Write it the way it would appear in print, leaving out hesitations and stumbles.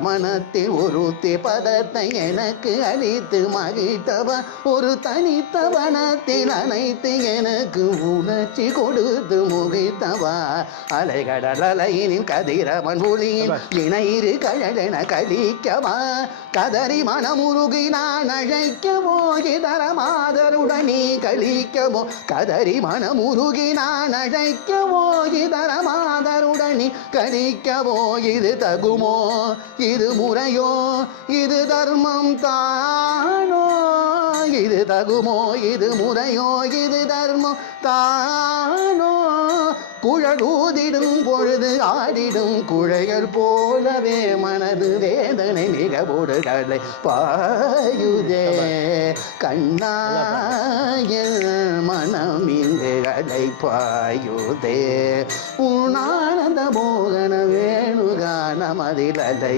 மனத்தில் ஒருத்தி பதத்தை எனக்கு அளித்து மகிழ்த்தவ ஒரு தனித்தவனத்தில் அனைத்து எனக்கு உணர்ச்சி கொடுத்து முகிழ்த்தவா அலைகடல் அலையினின் கதிரவன் ஒளியின் இணையிரு கழலென கழிக்கவா கதறி மனமுருகி நான் அழைக்கவோ இதர மாதருடனே கழிக்கவோ கதறி மனமுருகி நான் அழைக்கவோ இதர மாதருடனே கழிக்கவோ இது தகுமோ இது முறையோ இது தர்மம் தானோ இது தகுமோ இது முறையோ இது தர்மம் தானோ குழலூதிடும் பொழுது ஆடிடும் குழையல் போலவே மனது வேதனை மிக பொருள்களை பாயுதே கண்ணாய மனம் இங்கு அலை பாயுதே உன்னானந்த மோகன வேணுகான மதில் அலை